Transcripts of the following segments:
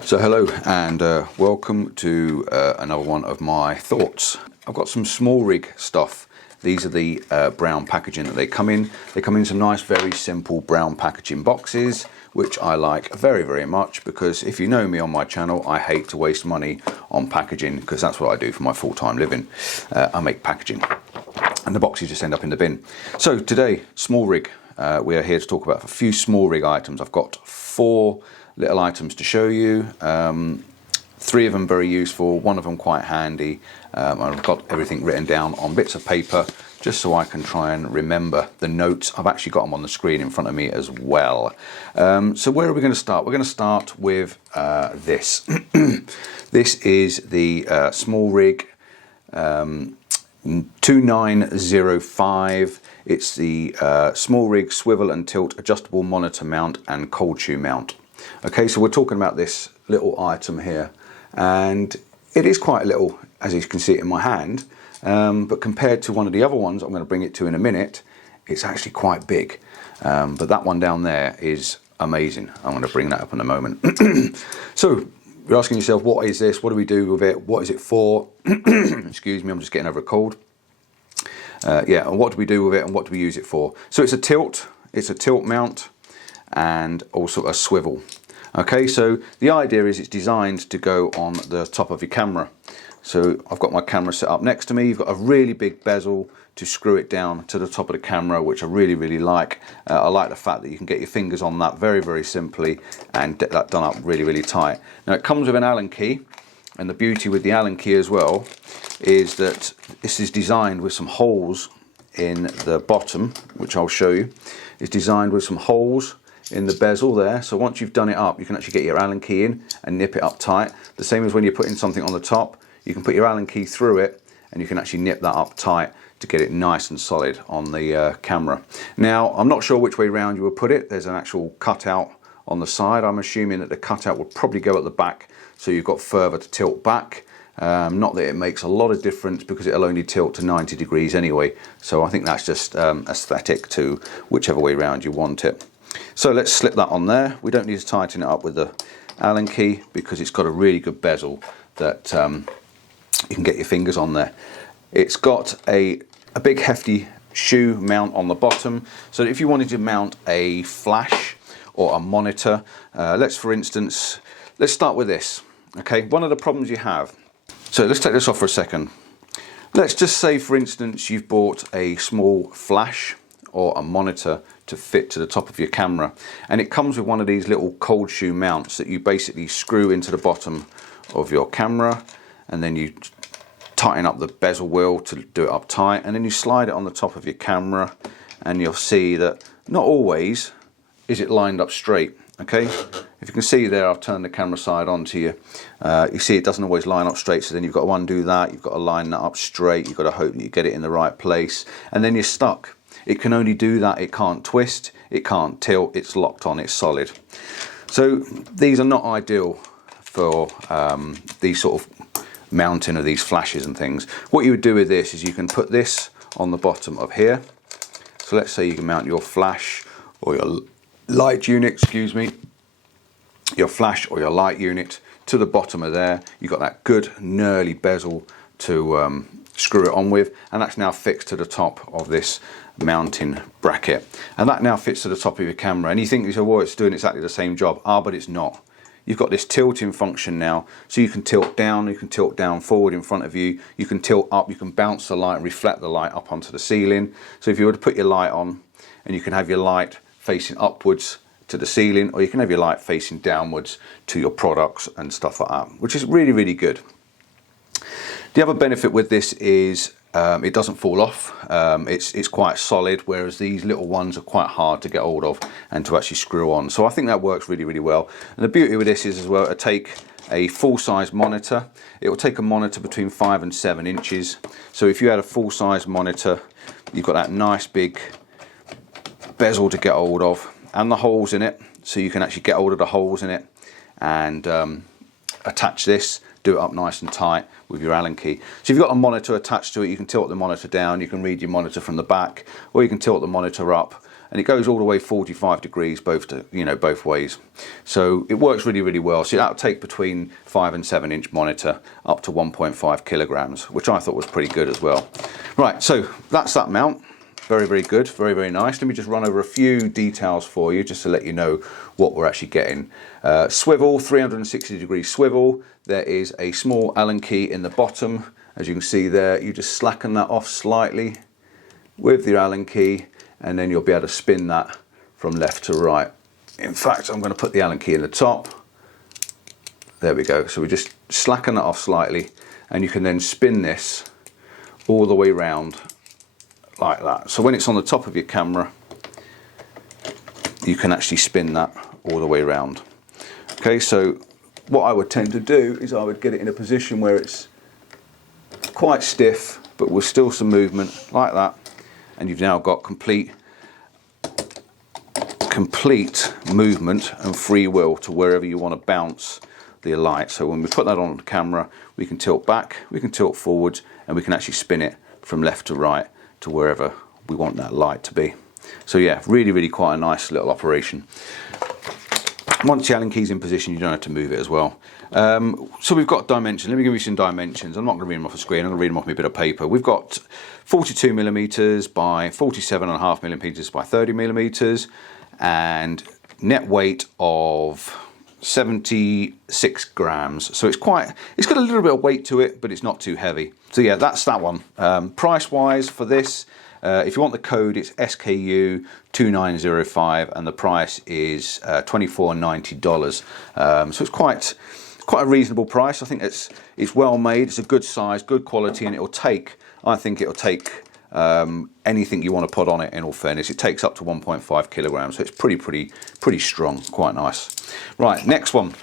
So hello and welcome to another one of my thoughts. I've got some Smallrig stuff. These are the brown packaging that they come in. They come in some nice, very simple brown packaging boxes, which I like very, very much because if you know me on my channel, I hate to waste money on packaging because that's what I do for my full-time living. I make packaging and the boxes just end up in the bin. So today, Smallrig. We are here to talk about a few Smallrig items. I've got 4 little items to show you. 3 of them very useful, 1 of them quite handy. I've got everything written down on bits of paper just so I can try and remember the notes. I've actually got them on the screen in front of me as well. So where are we going to start? We're going to start with this. This is the Smallrig 2905. It's the Smallrig swivel and tilt adjustable monitor mount and cold shoe mount. Okay, so we're talking about this little item here, and it is quite little, as you can see it in my hand, but compared to one of the other ones I'm going to bring it to in a minute, it's actually quite big. But that one down there is amazing. I'm going to bring that up in a moment. So you're asking yourself, what is this? What do we do with it? What is it for? Excuse me, I'm just getting over a cold. Yeah, and what do we do with it and what do we use it for? So it's a tilt mount and also a swivel. Okay, so the idea is it's designed to go on the top of your camera. So I've got my camera set up next to me. You've got a really big bezel to screw it down to the top of the camera, which I really, really like. I like the fact that you can get your fingers on that very, very simply and get that done up really, really tight. Now it comes with an Allen key, and the beauty with the Allen key as well is that this is designed with some holes in the bottom, which I'll show you. It's designed with some holes in the bezel there, so once you've done it up, you can actually get your Allen key in and nip it up tight. The same as when you're putting something on the top, you can put your Allen key through it and you can actually nip that up tight to get it nice and solid on the camera. Now, I'm not sure which way round you would put it. There's an actual cutout on the side. I'm assuming that the cutout would probably go at the back, so you've got further to tilt back. Not that it makes a lot of difference because it'll only tilt to 90 degrees anyway, so I think that's just aesthetic to whichever way round you want it. So let's slip that on there. We don't need to tighten it up with the Allen key because it's got a really good bezel that you can get your fingers on there. It's got a big hefty shoe mount on the bottom, so if you wanted to mount a flash or a monitor, let's start with this. Okay, one of the problems you have, so let's take this off for a second. Let's just say, for instance, you've bought a small flash or a monitor to fit to the top of your camera, and it comes with one of these little cold shoe mounts that you basically screw into the bottom of your camera, and then you tighten up the bezel wheel to do it up tight, and then you slide it on the top of your camera, and you'll see that not always is it lined up straight. Okay, if you can see there, I've turned the camera side onto you. You see it doesn't always line up straight, so then you've got to undo that, you've got to line that up straight, you've got to hope that you get it in the right place, and then you're stuck. It can only do that, it can't twist, it can't tilt, it's locked on, it's solid. So these are not ideal for these sort of mounting of these flashes and things. What you would do with this is you can put this on the bottom of here. So let's say you can mount your flash or your light unit, excuse me, your flash or your light unit to the bottom of there. You've got that good knurly bezel to screw it on with, and that's now fixed to the top of this mounting bracket, and that now fits to the top of your camera. And you think, well, it's doing exactly the same job. But it's not. You've got this tilting function now, so you can tilt down, forward in front of you, you can tilt up, you can bounce the light and reflect the light up onto the ceiling. So if you were to put your light on, and you can have your light facing upwards to the ceiling, or you can have your light facing downwards to your products and stuff like that, which is really, really good. The other benefit with this is it doesn't fall off. It's quite solid, whereas these little ones are quite hard to get hold of and to actually screw on. So I think that works really, really well. And the beauty with this is as well, to take a full-size monitor. It will take a monitor between 5 and 7 inches. So if you had a full-size monitor, you've got that nice big bezel to get hold of and the holes in it, so you can actually get hold of the holes in it and attach this, do it up nice and tight with your Allen key. So if you've got a monitor attached to it, you can tilt the monitor down, you can read your monitor from the back, or you can tilt the monitor up and it goes all the way 45 degrees both ways. So it works really, really well. So that'll take between 5 and 7 inch monitor up to 1.5 kilograms, which I thought was pretty good as well. Right, so that's that mount. Very, very good, very, very nice. Let me just run over a few details for you just to let you know what we're actually getting. Swivel, 360 degree swivel. There is a small Allen key in the bottom. As you can see there, you just slacken that off slightly with the Allen key, and then you'll be able to spin that from left to right. In fact, I'm going to put the Allen key in the top. There we go. So we just slacken that off slightly, and you can then spin this all the way round like that. So when it's on the top of your camera, you can actually spin that all the way around. Okay, so what I would tend to do is I would get it in a position where it's quite stiff, but with still some movement like that, and you've now got complete movement and free will to wherever you want to bounce the light. So when we put that on the camera, we can tilt back, we can tilt forwards, and we can actually spin it from left to right to wherever we want that light to be. So yeah, really, really quite a nice little operation. Once the Allen key's in position, you don't have to move it as well. So we've got dimensions. Let me give you some dimensions. I'm not going to read them off the screen. I'm going to read them off my bit of paper. We've got 42 millimeters by 47.5 millimeters by 30 millimeters, and net weight of 76 grams. So it's got a little bit of weight to it, but it's not too heavy. So yeah, that's that one. Price wise for this, if you want the code, it's SKU2997, and the price is $24.90. So it's quite a reasonable price. I think it's well made. It's a good size, good quality, and I think it'll take anything you want to put on it. In all fairness, it takes up to 1.5 kilograms, so it's pretty strong. Quite nice. Right, next one.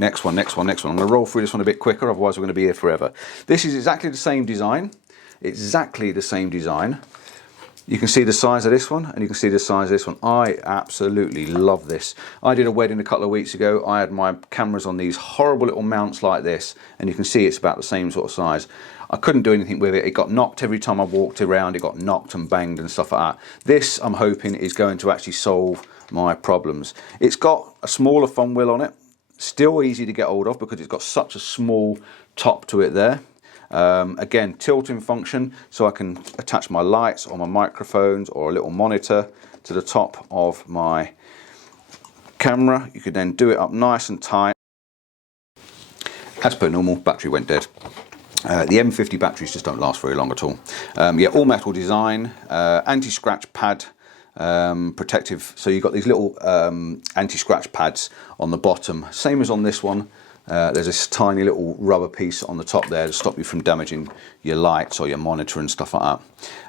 I'm going to roll through this one a bit quicker, otherwise we're going to be here forever. This is exactly the same design. Exactly the same design. You can see the size of this one, and you can see the size of this one. I absolutely love this. I did a wedding a couple of weeks ago. I had my cameras on these horrible little mounts like this, and you can see it's about the same sort of size. I couldn't do anything with it. It got knocked every time I walked around. It got knocked and banged and stuff like that. This, I'm hoping, is going to actually solve my problems. It's got a smaller thumb wheel on it. Still easy to get hold of because it's got such a small top to it there. Again, tilting function, so I can attach my lights or my microphones or a little monitor to the top of my camera. You can then do it up nice and tight. As per normal, battery went dead. The M50 batteries just don't last very long at all. Yeah, all metal design, anti-scratch pad, protective. So you've got these little anti-scratch pads on the bottom, same as on this one. There's this tiny little rubber piece on the top there to stop you from damaging your lights or your monitor and stuff like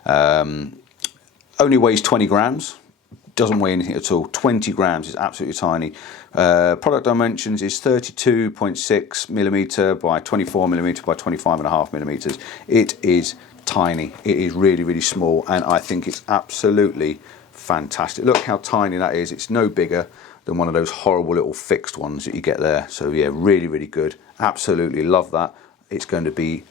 that. Only weighs 20 grams. Doesn't weigh anything at all. 20 grams is absolutely tiny. Product dimensions is 32.6 millimeter by 24 millimeter by 25.5 millimeters. It is tiny. It is really, really small, and I think it's absolutely fantastic. Look how tiny that is. It's no bigger than one of those horrible little fixed ones that you get there. So yeah, really, really good. Absolutely love that. It's going to be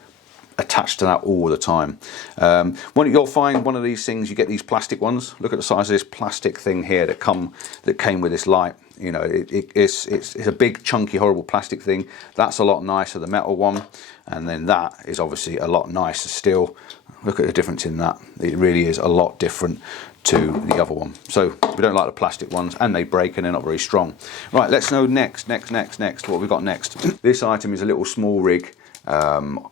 attached to that all the time. You'll find one of these things, you get these plastic ones. Look at the size of this plastic thing here that came with this light. You know, it's a big, chunky, horrible plastic thing. That's a lot nicer, the metal one. And then that is obviously a lot nicer still. Look at the difference in that. It really is a lot different to the other one. So we don't like the plastic ones, and they break and they're not very strong. Right, let's know next. What have we got next? This item is a little Smallrig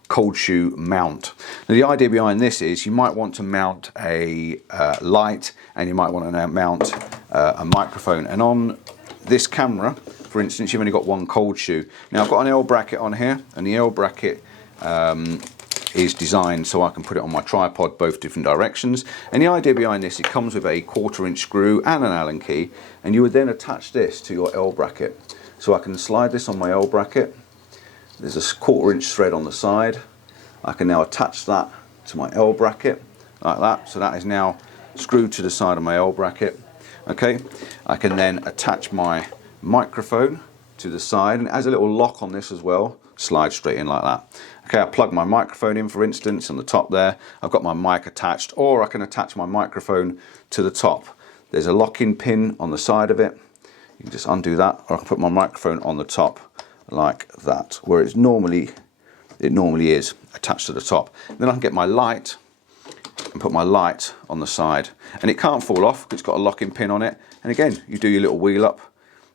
cold shoe mount. Now the idea behind this is you might want to mount a light, and you might want to mount a microphone. And on this camera, for instance, you've only got one cold shoe. Now I've got an L bracket on here, and the L bracket is designed so I can put it on my tripod both different directions. And the idea behind this, it comes with a 1/4 inch screw and an Allen key, and you would then attach this to your L bracket. So I can slide this on my L bracket. There's a 1/4 inch thread on the side. I can now attach that to my L bracket like that. So that is now screwed to the side of my L bracket. Okay, I can then attach my microphone to the side, and it has a little lock on this as well. Slide straight in like that. Okay, I plug my microphone in, for instance, on the top there. I've got my mic attached, or I can attach my microphone to the top. There's a lock-in pin on the side of it. You can just undo that, or I can put my microphone on the top like that, where it normally is attached to the top. Then I can get my light and put my light on the side, and it can't fall off because it's got a locking pin on it. And again, you do your little wheel up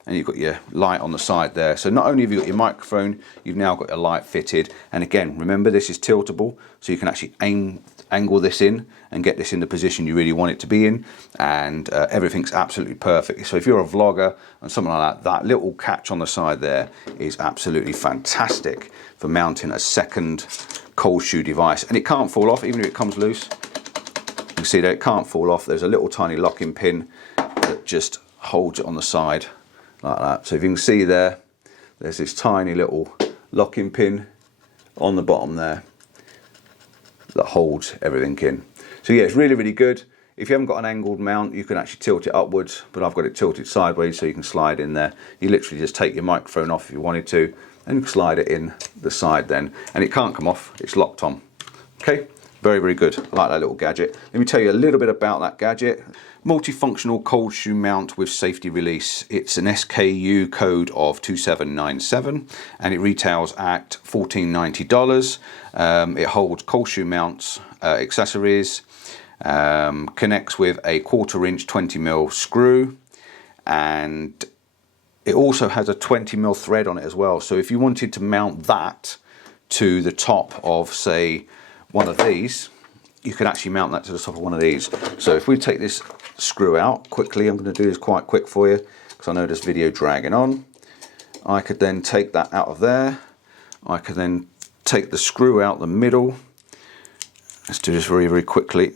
and you've got your light on the side there. So not only have you got your microphone, you've now got your light fitted. And again, remember, this is tiltable, so you can actually angle this in and get this in the position you really want it to be in, and everything's absolutely perfect. So if you're a vlogger and something like that, that little catch on the side there is absolutely fantastic for mounting a second cold shoe device. And it can't fall off, even if it comes loose. You can see that it can't fall off. There's a little tiny locking pin that just holds it on the side like that. So if you can see there, there's this tiny little locking pin on the bottom there that holds everything in. So yeah, it's really, really good. If you haven't got an angled mount, you can actually tilt it upwards, but I've got it tilted sideways so you can slide in there. You literally just take your microphone off if you wanted to and slide it in the side then, and it can't come off, it's locked on. Okay, very, very good. I like that little gadget. Let me tell you a little bit about that gadget. Multifunctional cold shoe mount with safety release. It's an SKU code of 2797 and it retails at $14.90. It holds cold shoe mounts, accessories, connects with a 1/4 inch 20mm screw, and it also has a 20mm thread on it as well. So if you wanted to mount that to the top of, say, one of these, you could actually mount that to the top of one of these. So if we take this screw out quickly, I'm going to do this quite quick for you because I know this video dragging on. I could then take that out of there. I could then take the screw out the middle. Let's do this very, very quickly.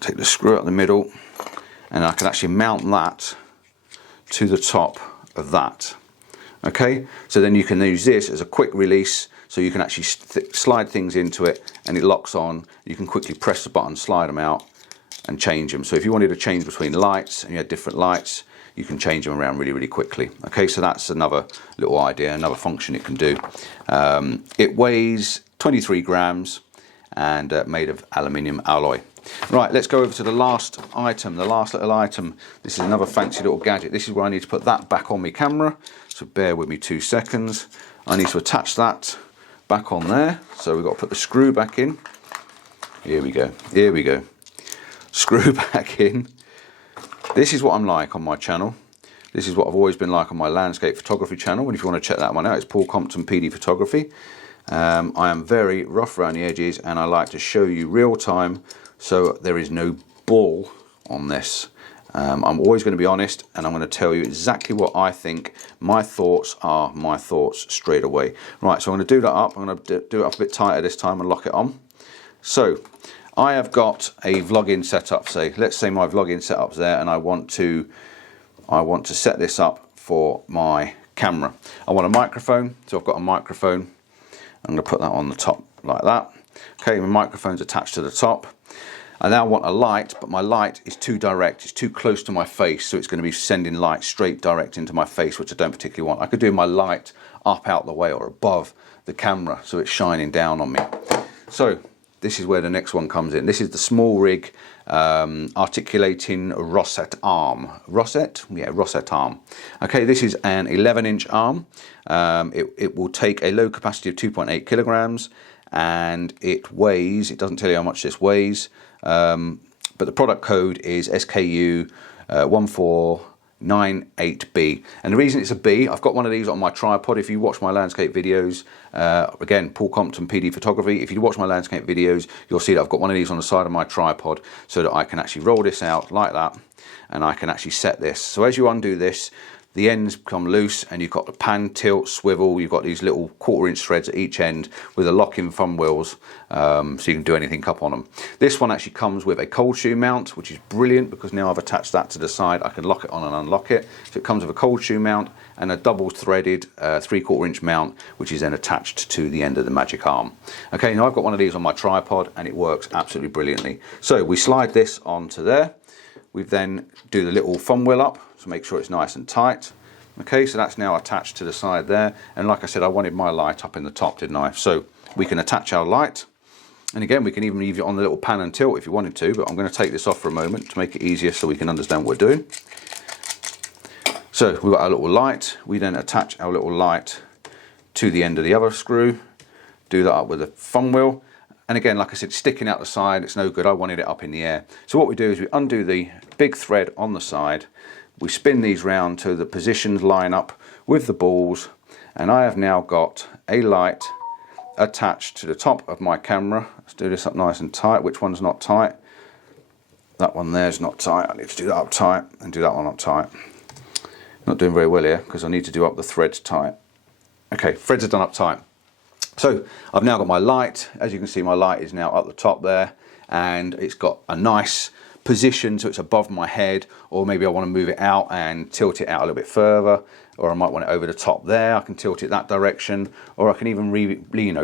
Take the screw out the middle, and I can actually mount that to the top of that. Okay, so then you can use this as a quick release, so you can actually slide things into it and it locks on. You can quickly press the button, slide them out and change them. So if you wanted to change between lights and you had different lights, you can change them around really, really quickly. Okay, so that's another little idea, another function it can do. It weighs 23 grams and made of aluminium alloy. Right, let's go over to the last item, the last little item. This is another fancy little gadget. This is where I need to put that back on my camera, so bear with me 2 seconds. I need to attach that back on there, so we've got to put the screw back in. Here we go, here we go. Screw back in. This is what I'm like on my channel. This is what I've always been like on my landscape photography channel, and if you want to check that one out, it's Paul Compton PD Photography. I am very rough around the edges and I like to show you real time, so there is no bull on this. I'm always going to be honest, and I'm going to tell you exactly what I think. My thoughts are my thoughts straight away. Right, so I'm going to do that up. I'm going to do it up a bit tighter this time and lock it on. So I have got a vlogging setup. Say, let's say my vlogging setup's there, and I want to set this up for my camera. I want a microphone, so I've got a microphone. I'm going to put that on the top like that. Okay, my microphone's attached to the top. I now want a light, but my light is too direct, it's too close to my face, so it's going to be sending light straight direct into my face, which I don't particularly want. I could do my light up out the way or above the camera, so it's shining down on me. So this is where the next one comes in. This is the Smallrig articulating Rosette arm. Rosette? Yeah, Rosette arm. Okay, this is an 11-inch arm. It will take a load capacity of 2.8 kilograms, and it weighs, it doesn't tell you how much this weighs, but the product code is SKU1498B. And the reason it's a B, I've got one of these on my tripod. If you watch my landscape videos, again, Paul Compton PD Photography, if you watch my landscape videos, you'll see that I've got one of these on the side of my tripod so that I can actually roll this out like that, and I can actually set this. So as you undo this, the ends become loose, and you've got the pan, tilt, swivel. You've got these little 1/4 inch threads at each end with a lock-in thumb wheels, so you can do anything up on them. This one actually comes with a cold shoe mount, which is brilliant because now I've attached that to the side. I can lock it on and unlock it. So it comes with a cold shoe mount and a double threaded 3/4 inch mount, which is then attached to the end of the Magic Arm. Okay, now I've got one of these on my tripod and it works absolutely brilliantly. So we slide this onto there. We then do the little thumb wheel up to make sure it's nice and tight. Okay, so that's now attached to the side there, and like I said, I wanted my light up in the top, didn't I? So we can attach our light And again, we can even leave it on the little pan and tilt if you wanted to, but I'm going to take this off for a moment to make it easier so we can understand what we're doing. So we've got our little light. We then attach our little light to the end of the other screw. Do that up with a thumb wheel. And again, like I said, sticking out the side, it's no good. I wanted it up in the air. So what we do is we undo the big thread on the side. We spin these round to the positions line up with the balls. And I have now got a light attached to the top of my camera. Let's do this up nice and tight. Which one's not tight? That one there's not tight. I need to do that up tight and do that one up tight. Not doing very well here because I need to do up the threads tight. Okay, threads are done up tight. So I've now got my light. As you can see, my light is now up the top there, and it's got a nice position so it's above my head, or maybe I want to move it out and tilt it out a little bit further, or I might want it over the top there. I can tilt it that direction, or I can even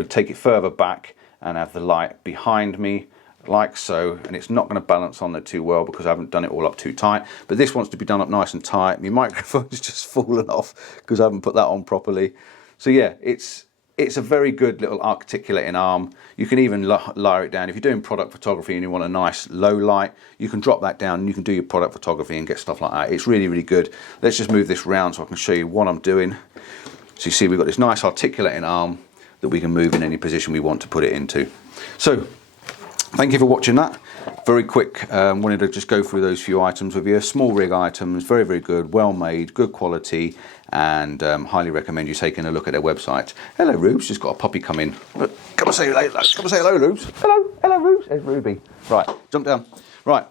take it further back and have the light behind me like so, and it's not going to balance on there too well because I haven't done it all up too tight. But this wants to be done up nice and tight. My microphone's just fallen off because I haven't put that on properly. So yeah, it's a very good little articulating arm. You can even lower it down. If you're doing product photography and you want a nice low light, you can drop that down and you can do your product photography and get stuff like that. It's really, really good. Let's just move this round so I can show you what I'm doing. So you see we've got this nice articulating arm that we can move in any position we want to put it into. So thank you for watching that. Very quick, wanted to just go through those few items with you. Smallrig items, very, very good, well made, good quality, and highly recommend you taking a look at their website. Hello, Rubes, just got a puppy come in. Come and say hello, Rubes. Hello, Rubes. There's Ruby. Right, jump down. Right,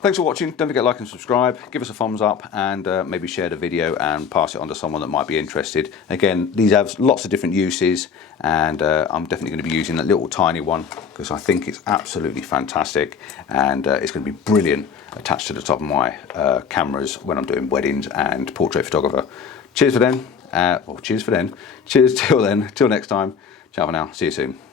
thanks for watching. Don't forget to like and subscribe. Give us a thumbs up, and maybe share the video and pass it on to someone that might be interested. Again, these have lots of different uses, and I'm definitely going to be using that little tiny one because I think it's absolutely fantastic, and it's going to be brilliant attached to the top of my cameras when I'm doing weddings and portrait photographer. Cheers for then. Cheers till then. Till next time. Ciao for now. See you soon.